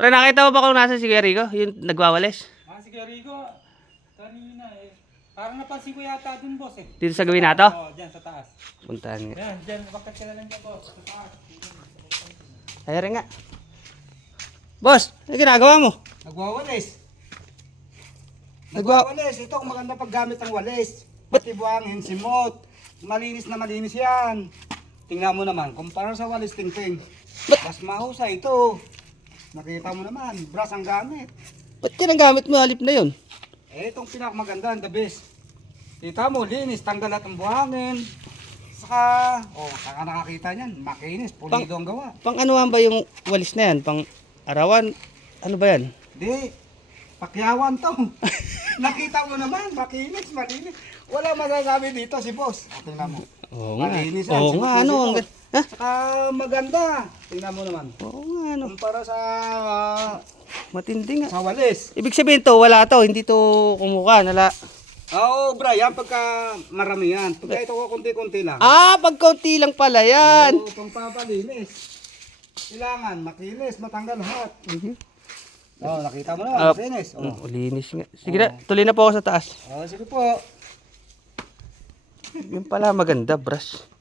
Pre, nakita mo ba kung nasa si Kuya Rico? Yung nagwawalis? Si Kuya Rico, kanina eh. Parang napansin ko yata dun, boss eh. Dito sa gawin nato? Oo, dyan sa taas. Puntahan nga. Yan, dyan. Bakit ka na lang dyan, boss? Sa taas. Ay, rin nga. Boss, ano ginagawa mo? Nagwawalis. Nagwawalis. Ito ang maganda paggamit ng walis. Pati buhangin, simot. Malinis na malinis yan. Tingnan mo naman, kumpara sa walis tingting. Mas mahusay ito. Nakita mo naman, brush ang gamit. Ba't yan ang gamit mo? Halip na yun. Itong pinakamaganda, the best. Kita mo, linis, tanggal at ang buhangin. Saka, saka nakakita niyan, makinis, pulido ang gawa. Pang anuhan ba yung walis na yan? Pang arawan? Ano ba yan? Di, pakyawan to. Nakita mo naman, makinis, malinis. Wala masasabi dito si boss. Tingnan mo. Oo nga. Malinis yan, Oo nga, ano? Ha? Saka maganda. Tingnan mo naman. Oo nga, ano? Kumpara sa Matindi nga. sa walis. Ibig sabihin to, wala to. Hindi to kumuha. Nala. Oo, Brian, pagka marami yan. Pagka ito ko konti-konti lang. Ah, pag kaunti lang pala yan. Oo, pangpapalinis. Kailangan makinis, matanggal lahat. Nakita mo na, finish. Linis nga. Sige na, tuloy na po ako sa taas. Sige po. Yung pala maganda, brush.